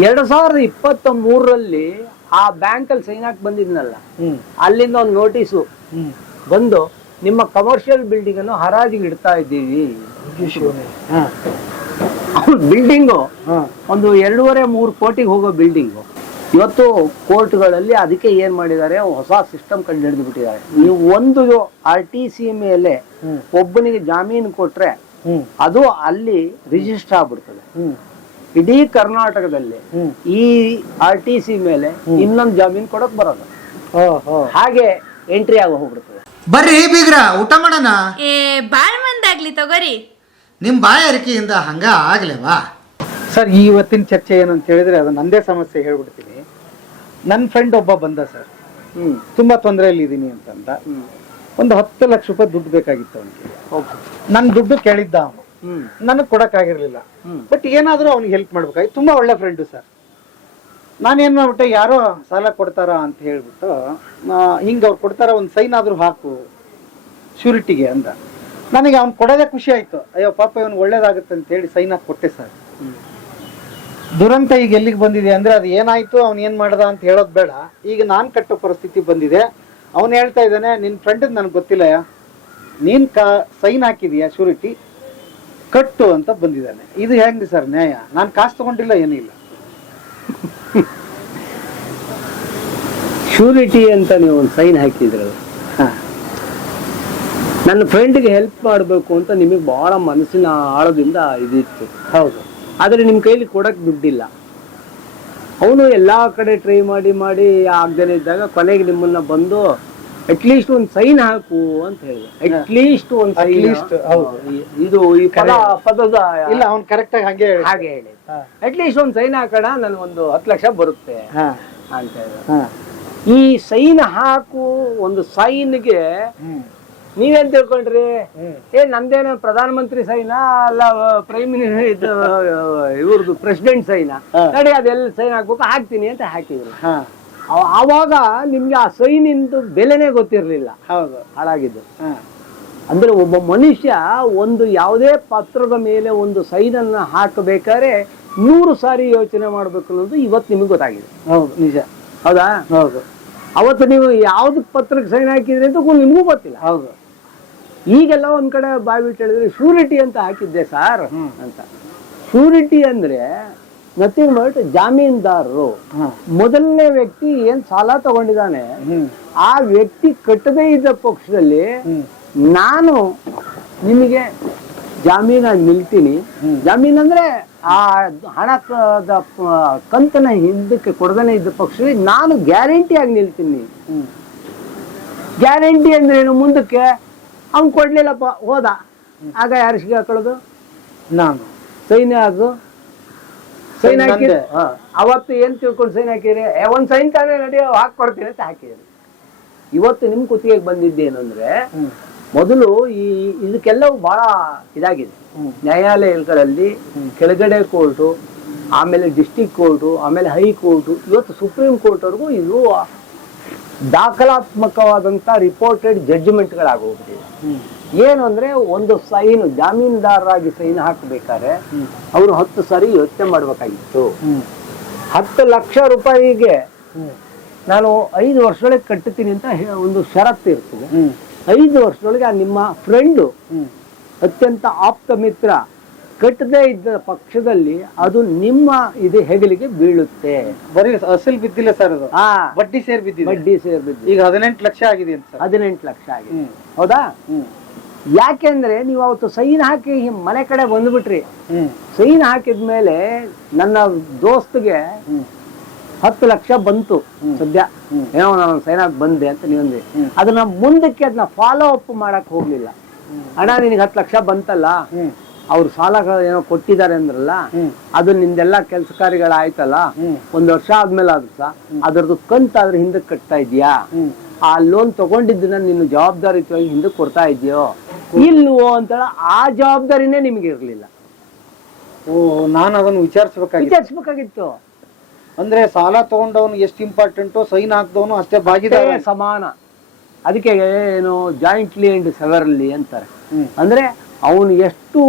ಎರಡು ಸಾವಿರದ ಇಪ್ಪತ್ತ ಮೂರರಲ್ಲಿ ಆ ಬ್ಯಾಂಕಲ್ಲಿ ಸೈನ್ ಹಾಕಿ ಬಂದಿದ್ನಲ್ಲ ಅಲ್ಲಿಂದ ಒಂದು ನೋಟಿಸು ಬಂದು ನಿಮ್ಮ ಕಮರ್ಷಿಯಲ್ ಬಿಲ್ಡಿಂಗ್ ಅನ್ನು ಹರಾಜಿಗೆ ಇಡ್ತಾ ಇದ್ದೀವಿ. ಬಿಲ್ಡಿಂಗ್ ಒಂದು ಎರಡೂವರೆ ಮೂರು ಕೋಟಿಗೆ ಹೋಗೋ ಬಿಲ್ಡಿಂಗು ಇವತ್ತು ಕೋರ್ಟ್ಗಳಲ್ಲಿ ಅದಕ್ಕೆ ಏನ್ ಮಾಡಿದ್ದಾರೆ ಹೊಸ ಸಿಸ್ಟಮ್ ಕಂಡು ಹಿಡಿದು ಬಿಟ್ಟಿದ್ದಾರೆ ನೀವು ಒಂದು ಆರ್ ಟಿ ಸಿ ಮೇಲೆ ಒಬ್ಬನಿಗೆ ಜಾಮೀನು ಕೊಟ್ರೆ ಅದು ಅಲ್ಲಿ ರಿಜಿಸ್ಟರ್ ಆಗ್ಬಿಡ್ತದೆ. ಇಡೀ ಕರ್ನಾಟಕದಲ್ಲಿ ಈ ಆರ್ ಟಿ ಸಿ ಮೇಲೆ ಇನ್ನೊಂದು ಜಾಮೀನು ಕೊಡಕ್ ಬರೋದು. ಹಾಗೆ ಎಂಟ್ರಿ ಆಗ ಹೋಗ್ಬಿಡ್ತದೆ. ಬರ್ರಿ ಬೀಗ್ರ ಊಟ ಮಾಡೋಣ? ಏ ಬಾಳ್ ಮಂದಾಗ್ಲಿ ತಗೋರಿ. ನಿಮ್ಮ ಬಾಯಾರಿಕೆಯಿಂದ ಹಂಗ ಆಗ್ಲೇವಾ? ಸರ್ ಈ ಇವತ್ತಿನ ಚರ್ಚೆ ಏನಂತ ಅಂತ ಹೇಳಿದ್ರೆ ಅದು ನಂದೇ ಸಮಸ್ಯೆ ಹೇಳ್ಬಿಡ್ತೀನಿ. ನನ್ನ ಫ್ರೆಂಡ್ ಒಬ್ಬ ಬಂದ ಸರ್. ಹ್ಮ್. ತುಂಬಾ ತೊಂದರೆಯಲ್ಲಿ ಇದ್ದೀನಿ ಅಂತಂದ. ಒಂದು ಹತ್ತು ಲಕ್ಷ ರೂಪಾಯಿ ದುಡ್ಡು ಬೇಕಾಗಿತ್ತು ಅವನಿಗೆ. ಓಕೆ. ನನ್ನ ದುಡ್ಡು ಕೇಳಿದ್ದ ಅವನು. ನನಗೆ ಕೊಡಕ್ಕಾಗಿರ್ಲಿಲ್ಲ. ಬಟ್ ಏನಾದರೂ ಅವ್ನಿಗೆ ಹೆಲ್ಪ್ ಮಾಡ್ಬೇಕಾಗಿ ತುಂಬಾ ಒಳ್ಳೆ ಫ್ರೆಂಡು ಸರ್ ನಾನೇನ್ ಮಾಡ್ಬಿಟ್ಟೆ ಯಾರೋ ಸಾಲ ಕೊಡ್ತಾರ ಅಂತ ಹೇಳ್ಬಿಟ್ಟು ಹಿಂಗೆ ಅವ್ರು ಕೊಡ್ತಾರ ಒಂದು ಸೈನ್ ಆದ್ರೂ ಹಾಕು ಶ್ಯೂರಿಟಿಗೆ ಅಂದ ನನಗೆ ಅವ್ನು ಕೊಡೋದೇ ಖುಷಿ ಆಯ್ತು. ಅಯ್ಯೋ ಪಾಪ ಇವನು ಒಳ್ಳೇದಾಗುತ್ತೆ ಅಂತ ಹೇಳಿ ಸೈನ್ ಹಾಕಿ ಕೊಟ್ಟೆ ಸರ್. ದುರಂತ ಈಗ ಎಲ್ಲಿಗೆ ಬಂದಿದೆ ಅಂದ್ರೆ ಅದು ಏನಾಯ್ತು ಅವ್ನು ಏನ್ ಮಾಡ್ದ ಅಂತ ಹೇಳೋದು ಬೇಡ. ಈಗ ನಾನು ಕಟ್ಟೋ ಪರಿಸ್ಥಿತಿ ಬಂದಿದೆ. ಅವನು ಹೇಳ್ತಾ ಇದ್ದಾನೆ ನಿನ್ ಫ್ರೆಂಡ್ ನನಗೆ ಗೊತ್ತಿಲ್ಲ ನೀನ್ ಕಾ ಸೈನ್ ಹಾಕಿದೀಯಾ ಶ್ಯೂರಿಟಿ ಕಟ್ಟು ಅಂತ ಬಂದಿದ್ದಾನೆ. ಇದು ಹೆಂಗೆ ಸರ್ ನ್ಯಾಯ? ನಾನು ಕಾಸು ತಗೊಂಡಿಲ್ಲ ಏನಿಲ್ಲ ಶ್ಯೂರಿಟಿ ಅಂತ ನೀವು ಒಂದು ಸೈನ್ ಹಾಕಿದ್ರಲ್ಲ. ಹಾಂ. ನನ್ನ ಫ್ರೆಂಡ್ಗೆ ಹೆಲ್ಪ್ ಮಾಡಬೇಕು ಅಂತ ನಿಮಗೆ ಬಹಳ ಮನಸ್ಸಿನ ಆಳದಿಂದ ಇದಿತ್ತು. ಹೌದು. ಆದರೆ ನಿಮ್ಮ ಕೈಲಿ ಕೊಡಕ್ಕೆ ದುಡ್ಡಿಲ್ಲ. ಅವನು ಎಲ್ಲ ಕಡೆ ಟ್ರೈ ಮಾಡಿ ಮಾಡಿ ಆಗ್ದೇನೆ ಇದ್ದಾಗ ಕೊನೆಗೆ ನಿಮ್ಮನ್ನ ಬಂದು ಅಟ್ಲೀಸ್ಟ್ ಒಂದು ಸೈನ್ ಹಾಕು ಅಂತ ಹೇಳಿದೆ. ಅಟ್ಲೀಸ್ಟ್ ಒಂದು ಹೌದು. ಇದು ಈ ಪದ ಪದದ ಇಲ್ಲ ಅವ್ನು ಕರೆಕ್ಟ್ ಆಗಿ ಹಾಗೆ ಹೇಳಿ ಹಾಗೆ ಹೇಳಿ ಅಟ್ಲೀಸ್ಟ್ ಒಂದು ಸೈನ್ ಹಾಕೋಣ ನನಗೊಂದು ಹತ್ತು ಲಕ್ಷ ಬರುತ್ತೆ ಅಂತ ಹೇಳಿದ. ಈ ಸೈನ್ ಹಾಕು ಒಂದು ಸೈನ್ಗೆ ಗೆ ನೀವೇನ್ ತಿಳ್ಕೊಂಡ್ರಿ? ಏ ಏ ಪ್ರಧಾನ ಮಂತ್ರಿ ಸೈನಾ ಅಲ್ಲ ಪ್ರೈಮ್ ಮಿನಿಸ್ಟರ್ ಇದು ಇವ್ರದ್ದು ಪ್ರೆಸಿಡೆಂಟ್ ಸೈನಾ. ನಡಿ ಅದೆಲ್ಲ ಸೈನ್ ಹಾಕ್ಬೇಕು ಹಾಕ್ತೀನಿ ಅಂತ ಹಾಕಿದ್ರು. ಆವಾಗ ನಿಮ್ಗೆ ಆ ಸೈನ್ ಇಂದು ಬೆಲೆನೇ ಗೊತ್ತಿರಲಿಲ್ಲ. ಹೌದು. ಹಾಳಾಗಿದ್ದು. ಅಂದ್ರೆ ಒಬ್ಬ ಮನುಷ್ಯ ಒಂದು ಯಾವುದೇ ಪತ್ರದ ಮೇಲೆ ಒಂದು ಸೈನ್ ಅನ್ನ ಹಾಕಬೇಕಾದ್ರೆ ನೂರು ಸಾರಿ ಯೋಚನೆ ಮಾಡ್ಬೇಕು ಅನ್ನೋದು ಇವತ್ತು ನಿಮಗೆ ಗೊತ್ತಾಗಿದೆ. ಹೌದು ನಿಜ. ಹೌದಾ? ಹೌದು. ಅವತ್ತು ನೀವು ಯಾವ್ದು ಪತ್ರಕ್ಕೆ ಸೈನ್ ಹಾಕಿದ್ರಿ ಅಂತ ನಿಮಗೂ ಗೊತ್ತಿಲ್ಲ. ಹೌದು. ಈಗೆಲ್ಲ ಒಂದ್ ಕಡೆ ಬಾಯ್ಬಿಟ್ಟು ಹೇಳಿದ್ರೆ ಶೂರಿಟಿ ಅಂತ ಹಾಕಿದ್ದೆ ಸಾರ್. ಅಂತ. ಶೂರಿಟಿ ಅಂದ್ರೆ ನಥಿಂಗ್ ಬಟ್ ಜಾಮೀನ್ದಾರರು. ಮೊದಲನೇ ವ್ಯಕ್ತಿ ಏನ್ ಸಾಲ ತಗೊಂಡಿದ್ದಾನೆ ಆ ವ್ಯಕ್ತಿ ಕಟ್ಟದೇ ಇದ್ದ ಪಕ್ಷದಲ್ಲಿ ನಾನು ನಿಮಗೆ ಜಾಮೀನ ನಿಲ್ತೀನಿ. ಜಾಮೀನ್ ಅಂದ್ರೆ ಆ ಹಣದ ಕಂತನ ಹಿಂದಕ್ಕೆ ಕೊಡದೇ ಇದ್ದ ಪಕ್ಷದಲ್ಲಿ ನಾನು ಗ್ಯಾರಂಟಿ ಆಗಿ ನಿಲ್ತೀನಿ. ಗ್ಯಾರಂಟಿ ಅಂದ್ರೆ ಏನು ಮುಂದಕ್ಕೆ ಅವ್ನು ಕೊಡ್ಲಿಲ್ಲಪ್ಪ ಹೋದ. ಆಗ ಯಾರು ಸಿಗಾಕೊಳ್ಳೋದು ನಾನು. ಸೈನ್ಯ ಹಾಕು ಸೈನ್ ಹಾಕಿ. ಅವತ್ತು ಏನ್ ತಿಳ್ಕೊಂಡು ಸೈನ್ ಹಾಕಿರಿ? ಏ, ಒಂದ್ ಸೈನ್ ತಾನೇ ನಡಿ ಹಾಕೊಡ್ತೀನಿ ಅಂತ ಹಾಕಿದ್ರಿ ಇವತ್ತು ನಿಮ್ ಕುತ್ತಿಗೆಗೆ ಬಂದಿದ್ದೇನು ಅಂದ್ರೆ ಮೊದಲು ಈ ಇದಕ್ಕೆಲ್ಲವೂ ಬಹಳ ಇದಾಗಿದೆ. ನ್ಯಾಯಾಲಯಗಳಲ್ಲಿ ಕೆಳಗಡೆ ಕೋರ್ಟು ಆಮೇಲೆ ಡಿಸ್ಟಿಕ್ ಕೋರ್ಟು ಆಮೇಲೆ ಹೈಕೋರ್ಟು ಇವತ್ತು ಸುಪ್ರೀಂ ಕೋರ್ಟ್ವರೆಗೂ ಇದು ದಾಖಲಾತ್ಮಕವಾದಂತ ರಿಪೋರ್ಟೆಡ್ ಜಡ್ಜ್ಮೆಂಟ್ಗಳಾಗೋಗ್ಬಿಟ್ಟಿದೆ ಏನು ಅಂದ್ರೆ ಒಂದು ಸೈನ್ ಜಾಮೀನ್ದಾರರಾಗಿ ಸೈನ್ ಹಾಕಬೇಕಾದ್ರೆ ಅವರು ಹತ್ತು ಸಾರಿ ಯೋಚನೆ ಮಾಡ್ಬೇಕಾಗಿತ್ತು. ಹತ್ತು ಲಕ್ಷ ರೂಪಾಯಿಗೆ ನಾನು ಐದು ವರ್ಷದೊಳಗೆ ಕಟ್ಟುತ್ತೀನಿ ಅಂತ ಒಂದು ಷರತ್ತು ಇರ್ತದೆ. ಐದು ವರ್ಷದೊಳಗೆ ಆ ನಿಮ್ಮ ಫ್ರೆಂಡು ಅತ್ಯಂತ ಆಪ್ತ ಮಿತ್ರ ಕಟ್ಟದೇ ಇದ್ದ ಪಕ್ಷದಲ್ಲಿ ಅದು ನಿಮ್ಮ ಇದು ಹೆಗಲಿಗೆ ಬೀಳುತ್ತೆ. ಬರೀ ಅಸಲ್ ಬಿದ್ದಿಲ್ಲ ಸರ್ ಅದು. ಬಡ್ಡಿ ಸೇರ್ ಬಿದ್ದಿದೆ. ಬಡ್ಡಿ ಸೇರ್ ಈಗ ಹದಿನೆಂಟು ಲಕ್ಷ ಆಗಿದೆ ಅಂತ ಸರ್. ಹದಿನೆಂಟು ಲಕ್ಷ ಆಗಿದೆ. ಹೌದಾ? ಯಾಕೆಂದ್ರೆ ನೀವು ಅವತ್ತು ಸೈನ್ ಹಾಕಿ ಮನೆ ಕಡೆ ಬಂದ್ಬಿಟ್ರಿ. ಸೈನ್ ಸೈನ್ ಹಾಕಿದ್ಮೇಲೆ ನನ್ನ ದೋಸ್ತ್ಗೆ ಹತ್ತು ಲಕ್ಷ ಬಂತು ಸದ್ಯ. ಏನೋ ನಾನು ಸೈನ್ ಹಾಕಿ ಬಂದೆ ಅಂತ ನೀವಂದ್ರಿ ಅದನ್ನು ಮುಂದಕ್ಕೆ ಅದನ್ನ ಫಾಲೋ ಅಪ್ ಮಾಡಕ್ ಹೋಗ್ಲಿಲ್ಲ. ಹಣ ಅಣ್ಣ ನಿನಗೆ ಹತ್ತು ಲಕ್ಷ ಬಂತಲ್ಲ? ಅವ್ರು ಸಾಲ ಏನೋ ಕೊಟ್ಟಿದ್ದಾರೆ ಅಂದ್ರಲ್ಲ? ಅದು ನಿಂದೆಲ್ಲ ಕೆಲಸ ಕಾರ್ಯಗಳಾಯ್ತಲ್ಲ? ಒಂದ್ ವರ್ಷ ಆದ್ಮೇಲೆ ಸಹ ಕಂತ ಕಂತಾದ್ರೆ ಹಿಂದಕ್ಕೆ ಕಟ್ತಾ ಇದೀಯಾ ಆ ಲೋನ್ ತಗೊಂಡಿದ್ದನ್ನ ನೀನು ಜವಾಬ್ದಾರಿಯುತವಾಗಿ ಹಿಂದಕ್ಕೆ ಕೊಡ್ತಾ ಇದೆಯೋ ಇಲ್ವೋ ಅಂತ ಆ ಜವಾಬ್ದಾರಿನೇ ನಿಮ್ಗೆ ಇರಲಿಲ್ಲ. ಓ ನಾನು ಅದನ್ನು ವಿಚಾರಿಸ್ಬೇಕಾಗಿತ್ತು. ವಿಚಾರಿಸ್ಬೇಕಾಗಿತ್ತು. ಅಂದ್ರೆ ಸಾಲ ತಗೊಂಡವನು ಎಷ್ಟು ಇಂಪಾರ್ಟೆಂಟು ಸೈನ್ ಹಾಕ್ದವನು ಅಷ್ಟೇ ಭಾಗಿದಾರ. ಸಮಾನ. ಅದಕ್ಕೆ ಏನು ಜಾಯಿಂಟ್ಲಿ ಅಂಡ್ ಸೆವರ್ಲಿ ಅಂತಾರೆ. ಅಂದ್ರೆ ಅವನು ಎಷ್ಟು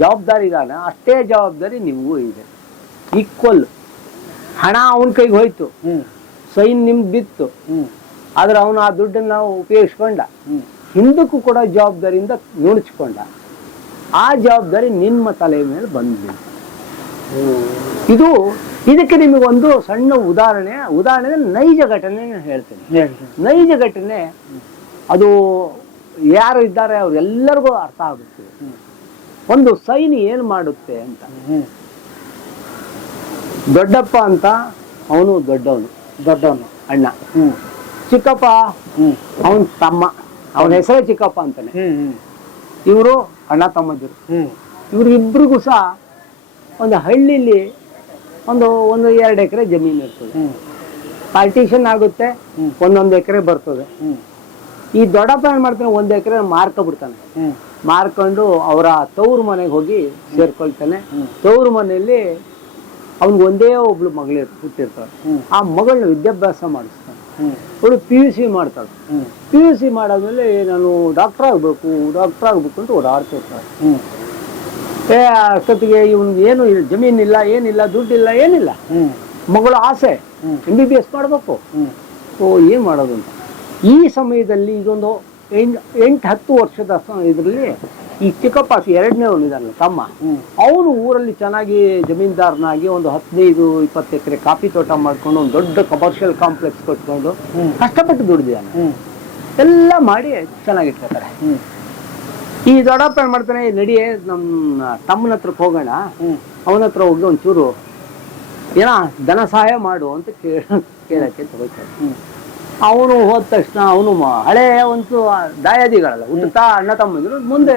ಜವಾಬ್ದಾರಿ ಇದಾನೆ ಅಷ್ಟೇ ಜವಾಬ್ದಾರಿ ನಿಮಗೂ ಇದೆ. ಈಕ್ವಲ್ ಹಣ ಅವನ ಕೈಗೆ ಹೋಯ್ತು. ಸೈನ್ ನಿಮ್ಗೆ ಬಿತ್ತು. ಆದ್ರೆ ಅವನು ಆ ದುಡ್ಡನ್ನ ಉಪಯೋಗಿಸ್ಕೊಂಡ. ಹ್ಮ್. ಹಿಂದಕ್ಕೂ ಕೂಡ ಜವಾಬ್ದಾರಿಯಿಂದ ನುಣುಚ್ಕೊಂಡ ಆ ಜವಾಬ್ದಾರಿ ನಿಮ್ಮ ತಲೆ ಮೇಲೆ ಬಂದಿದೆ ಇದು ಇದಕ್ಕೆ ನಿಮಗೊಂದು ಸಣ್ಣ ಉದಾಹರಣೆ. ಉದಾಹರಣೆ ನೈಜ ಘಟನೆ ಹೇಳ್ತೇನೆ. ನೈಜ ಘಟನೆ ಅದು ಯಾರು ಇದ್ದಾರೆ ಅವ್ರೆಲ್ಲರಿಗೂ ಅರ್ಥ ಆಗುತ್ತೆ. ಒಂದು ಸೈನ್ ಏನು ಮಾಡುತ್ತೆ ಅಂತ. ದೊಡ್ಡಪ್ಪ ಅಂತ ಅವನು ದೊಡ್ಡವನು. ದೊಡ್ಡವನು. ಅಣ್ಣ. ಚಿಕ್ಕಪ್ಪ ಅವನ್ ತಮ್ಮ ಅವನ ಹೆಸರೇ ಚಿಕ್ಕಪ್ಪ ಅಂತಾನೆ. ಇವರು ಅಣ್ಣ ತಮ್ಮಂದಿರು. ಇವ್ರಿಬ್ರಿಗೂ ಸಹ ಒಂದು ಹಳ್ಳಿಲಿ ಒಂದು ಒಂದು ಎರಡು ಎಕರೆ ಜಮೀನು ಇರ್ತದೆ. ಪಾರ್ಟಿಷನ್ ಆಗುತ್ತೆ ಒಂದೊಂದು ಎಕರೆ ಬರ್ತದೆ. ಈ ದೊಡ್ಡಪ್ಪ ಏನ್ ಮಾಡ್ತಾನೆ ಒಂದು ಎಕರೆ ಮಾರ್ಕೊಬಿಡ್ತಾನೆ ಮಾರ್ಕೊಂಡು ಅವರ ತವ್ರ ಮನೆಗೆ ಹೋಗಿ ಸೇರ್ಕೊಳ್ತಾನೆ. ತವ್ರ ಮನೆಯಲ್ಲಿ ಅವ್ನಿಗೆ ಒಂದೇ ಒಬ್ಳು ಮಗಳು ಹುಟ್ಟಿರ್ತಾಳೆ. ಆ ಮಗಳನ್ನ ವಿದ್ಯಾಭ್ಯಾಸ ಮಾಡಿಸ್ತಾನೆ. ಅವಳು ಪಿ ಯು ಸಿ ಮಾಡ್ತಾಳೆ. ಪಿ ಯು ಸಿ ಮಾಡಾದ್ಮೇಲೆ ನಾನು ಡಾಕ್ಟರ್ ಆಗ್ಬೇಕು ಡಾಕ್ಟರ್ ಆಗ್ಬೇಕು ಅಂತ ಓಡಾಡ್ತಿರ್ತಾಳೆ ಹ್ಮ್. ಏ ಅಷ್ಟೊತ್ತಿಗೆ ಇವನ್ಗೆ ಏನು ಇಲ್ಲ ಜಮೀನಿಲ್ಲ ಏನಿಲ್ಲ ದುಡ್ಡಿಲ್ಲ ಏನಿಲ್ಲ. ಮಗಳು ಆಸೆ. ಎಂ ಬಿ ಬಿ ಎಸ್ ಮಾಡಬೇಕು. ಸೊ ಓ ಏನು ಮಾಡೋದು ಅಂತ. ಈ ಸಮಯದಲ್ಲಿ ಇದೊಂದು ಎಂಟು ಎಂಟು ಹತ್ತು ವರ್ಷದ ಇದರಲ್ಲಿ ಈ ಚಿಕ್ಕಪ್ಪ ಎರಡನೇ ಅವನಿದಾನಲ್ಲ ತಮ್ಮ. ಅವನು ಊರಲ್ಲಿ ಚೆನ್ನಾಗಿ ಜಮೀನ್ದಾರನಾಗಿ ಒಂದು ಹದಿನೈದು ಇಪ್ಪತ್ತು ಎಕರೆ ಕಾಫಿ ತೋಟ ಮಾಡ್ಕೊಂಡು ಒಂದು ದೊಡ್ಡ ಕಮರ್ಷಿಯಲ್ ಕಾಂಪ್ಲೆಕ್ಸ್ ಕಟ್ಕೊಂಡು. ಕಷ್ಟಪಟ್ಟು ದುಡಿದಿದ್ದಾನೆ. ಎಲ್ಲ ಮಾಡಿ ಚೆನ್ನಾಗಿಟ್ಕೊತಾರೆ ಈ ದೊಡ್ಡಪ್ಪ ಏನ್ ಮಾಡ್ತಾನೆ ನಡಿಯೇ ನಮ್ಮ ತಮ್ಮನ ಹತ್ರಕ್ಕೆ ಹೋಗೋಣ. ಅವನ ಹತ್ರ ಹೋಗಿ ಒಂಚೂರು ಏನ ಧನ ಸಹಾಯ ಮಾಡು ಅಂತ ಕೇಳ ಕೇಳಕ್ಕೆ ತಗೋತಾರೆ ಅವನು ಹೋದ ತಕ್ಷಣ ಅವನು ಹಳೆ ಒಂದು ದಾಯಾದಿಗಳಲ್ಲ. ಹುಟ್ಟುತ್ತಾ ಅಣ್ಣ ತಮ್ಮಂದಿರು ಮುಂದೆ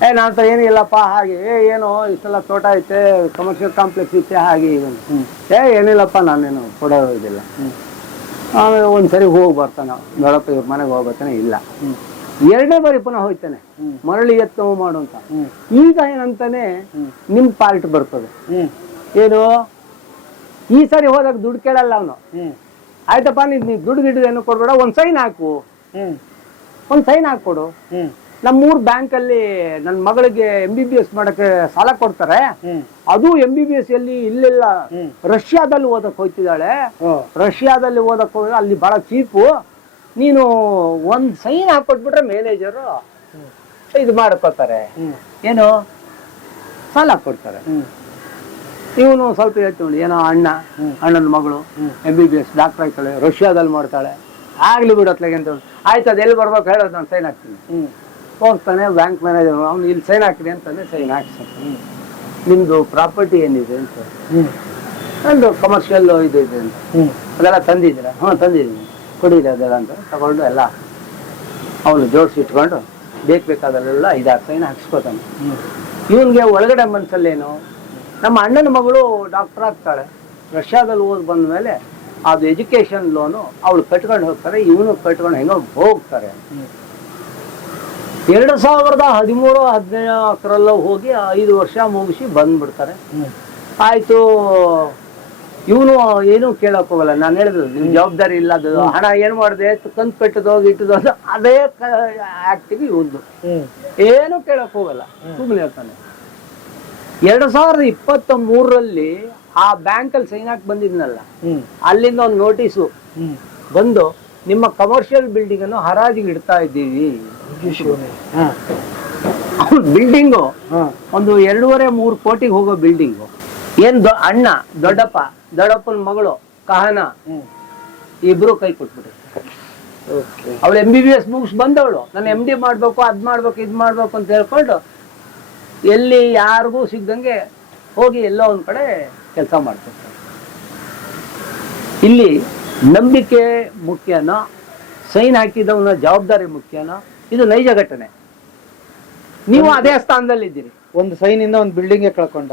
ಏ ನನ್ನ ಹತ್ರ ಏನಿಲ್ಲಪ್ಪ ಹಾಗೆ ಏ ಏನೋ ಇಷ್ಟೆಲ್ಲ ತೋಟ ಐತೆ ಕಮರ್ಷಿಯಲ್ ಕಾಂಪ್ಲೆಕ್ಸ್ ಐತೆ ಹಾಗೆ. ಏ ಏನಿಲ್ಲಪ್ಪ ನಾನೇನು ಕೊಡೋ ಇದಿಲ್ಲ. ಆಮೇಲೆ ಒಂದ್ಸರಿ ಹೋಗಿ ಬರ್ತಾನೆ ದೊಡ್ಡಪ್ಪ ಇವ್ರ ಮನೆಗೆ ಹೋಗ್ಬರ್ತಾನೆ ಇಲ್ಲ. ಎರಡನೇ ಬಾರಿ ಪುನಃ ಹೋಗ್ತಾನೆ. ಹ್ಮ್. ಮರಳಿ ಯತ್ನ ಮಾಡು ಅಂತ. ಈಗ ಏನಂತಾನೆ. ನಿಮ್ ಪಾರ್ಟ್ ಬರ್ತದೆ. ಏನು? ಈ ಸರಿ ಹೋದಾಗ ದುಡ್ಡು ಕೇಳಲ್ಲ ಅವನು. ಆಯ್ತಪ್ಪ ನೀನ್ ನೀ ದುಡ್ಡು ಗಿಡ್ಡು ಏನು ಕೊಡ್ಬೇಡ ಒಂದ್ ಸೈನ್ ಹಾಕು. ಹ್ಮ್. ಒಂದ್ ಸೈನ್ ಹಾಕೊಡು ಹ್ಮ್. ನಮ್ಮೂರ್ ಬ್ಯಾಂಕ್ ಅಲ್ಲಿ ನನ್ನ ಮಗಳಿಗೆ ಎಂ ಬಿ ಬಿ ಎಸ್ ಮಾಡಕ್ಕೆ ಸಾಲ ಕೊಡ್ತಾರೆ. ಹ್ಮ್. ಅದು ಎಂ ಬಿ ಬಿ ಎಸ್ ಅಲ್ಲಿ ಇಲ್ಲಿಲ್ಲ. ಹ್ಮ್. ರಷ್ಯಾದಲ್ಲಿ ಓದಕ್ ಹೋಗ್ತಿದ್ದಾಳೆ ರಷ್ಯಾದಲ್ಲಿ ಓದಕ್ ಹೋದ್ರೆ ಅಲ್ಲಿ ಬಹಳ ಚೀಪು ನೀನು ಒಂದ್ ಸೈನ್ ಹಾಕೊಟ್ಬಿಟ್ರೆ ಮ್ಯಾನೇಜರು ಇದು ಮಾಡ್ಕೋತಾರೆ. ಹ್ಮ್. ಏನು? ಸಾಲ ಕೊಡ್ತಾರೆ. ಹ್ಮ್. ಇವನು ಸ್ವಲ್ಪ ಹೇಳ್ತೀವಿ ಏನೋ ಅಣ್ಣ ಅಣ್ಣನ ಮಗಳು. M B B S doctor ಆಯ್ತಾಳೆ ರಷ್ಯಾದಲ್ಲಿ ಮಾಡ್ತಾಳೆ. ಆಗ್ಲಿ ಬಿಡತ್ಲಾಗೆ ಅಂತ ಆಯ್ತು ಅದು ಎಲ್ಲಿ ಬರ್ಬೇಕು ಹೇಳೋದು ನಾನು ಸೈನ್ ಹಾಕ್ತೀನಿ. ಹೋಗ್ತಾನೆ ಬ್ಯಾಂಕ್ ಮ್ಯಾನೇಜರ್ ಅವ್ನು ಇಲ್ಲಿ ಸೈನ್ ಹಾಕಿದೆ ಅಂತಾನೆ ಸೈನ್ ಹಾಕ್ಸ್ತಾನೆ. ನಿಮ್ಮದು ನಿಮ್ದು ಪ್ರಾಪರ್ಟಿ ಏನಿದೆ ಅಂತ. ನಂದು ಕಮರ್ಷಿಯಲ್ ಇದು ಇದೆ ಅಂತ. ಅದೆಲ್ಲ ತಂದಿದ್ದೀರಾ? ಹ್ಞೂ ತಂದಿದ್ದೀನಿ. ಕೊಡಿದೆ ಅದೆಲ್ಲ ಅಂತ ತಗೊಂಡು ಎಲ್ಲ ಅವನು ಜೋಡಿಸಿ ಇಟ್ಕೊಂಡು ಬೇಕು ಬೇಕಾದಲ್ಲೆಲ್ಲ ಐದಾರು ಸೈನ್ ಹಾಕ್ಸ್ಕೊತಾನೆ. ಇವನಿಗೆ ಇವನ್ಗೆ ಒಳಗಡೆ ಮನಸ್ಸಲ್ಲೇನು ನಮ್ಮ ಅಣ್ಣನ ಮಗಳು ಡಾಕ್ಟರ್ ಆಗ್ತಾಳೆ. ರಷ್ಯಾದಲ್ಲಿ ಓದಿ ಬಂದ ಮೇಲೆ ಅದು ಎಜುಕೇಶನ್ ಲೋನು ಅವಳು ಕಟ್ಕೊಂಡು ಹೋಗ್ತಾರೆ ಇವನು ಕಟ್ಕೊಂಡು ಹೆಂಗೋ ಹೋಗ್ತಾರೆ. ಎರಡು ಸಾವಿರದ ಹದಿಮೂರು ಹದಿನಾಲ್ಕರಲ್ಲ ಹೋಗಿ ಐದು ವರ್ಷ ಮುಗಿಸಿ ಬಂದ್ಬಿಡ್ತಾರೆ. ಆಯಿತು ಇವನು ಏನು ಕೇಳಕ್ ಹೋಗಲ್ಲ. ನಾನು ಹೇಳಿದ್ರು ನಿಮ್ ಜವಾಬ್ದಾರಿ ಇಲ್ಲ ಅದು ಹಣ ಏನ್ ಮಾಡಿದೆ ಕಂತು ಕಟ್ಟದೋ ಹೋಗಿ ಇಟ್ಟದ ಅದೇ ಆಕ್ಟಿವ್ ಇವನು ಏನು ಕೇಳಕ್ ಹೋಗಲ್ಲ. ಸುಮ್ಮನೆ ಹೇಳ್ತಾನೆ. ಎರಡ್ ಸಾವಿರದ ಇಪ್ಪತ್ತ ಮೂರರಲ್ಲಿ ಆ ಬ್ಯಾಂಕ್ ಅಲ್ಲಿ ಸೈನ್ ಹಾಕಿ ಬಂದಿದ್ನಲ್ಲ ಅಲ್ಲಿಂದ ಒಂದು ನೋಟಿಸು ಬಂದು ನಿಮ್ಮ ಕಮರ್ಷಿಯಲ್ ಬಿಲ್ಡಿಂಗ್ ಅನ್ನು ಹರಾಜಿಗೆ ಇಡ್ತಾ ಇದ್ದೀವಿ. ಬಿಲ್ಡಿಂಗ್ ಒಂದು ಎರಡೂವರೆ ಮೂರು ಕೋಟಿಗೆ ಹೋಗೋ ಬಿಲ್ಡಿಂಗು ಏನ್ ಅಣ್ಣ ದೊಡ್ಡಪ್ಪ ದೊಡ್ಡಪ್ಪನ ಮಗಳು ಕಹನ ಇಬ್ರು ಕೈ ಕೊಟ್ಬಿಟ್ರು. ಅವಳು ಎಂ ಬಿ ಬಿ ಎಸ್ ಮುಗಿಸ್ ಬಂದವಳು. ನಾನು ಎಂ ಡಿ ಮಾಡ್ಬೇಕು ಅದ್ ಮಾಡ್ಬೇಕು ಇದ್ ಮಾಡ್ಬೇಕು ಅಂತ ಹೇಳ್ಕೊಂಡು ಎಲ್ಲಿ ಯಾರಿಗೂ ಸಿಗ್ದಂಗೆ ಹೋಗಿ ಎಲ್ಲೋ ಒಂದ್ ಕಡೆ ಕೆಲಸ ಮಾಡ್ತಿರ್ತಾರೆ. ಇಲ್ಲಿ ನಂಬಿಕೆ ಮುಖ್ಯನೋ ಸೈನ್ ಹಾಕಿದವನ ಜವಾಬ್ದಾರಿ ಮುಖ್ಯನೋ ಇದು ನೈಜ ಘಟನೆ. ನೀವು ಅದೇ ಸ್ಥಾನದಲ್ಲಿದ್ದೀರಿ. ಒಂದು ಸೈನಿಂದ ಇಂದ ಒಂದು ಬಿಲ್ಡಿಂಗ್ ಕಳ್ಕೊಂಡ.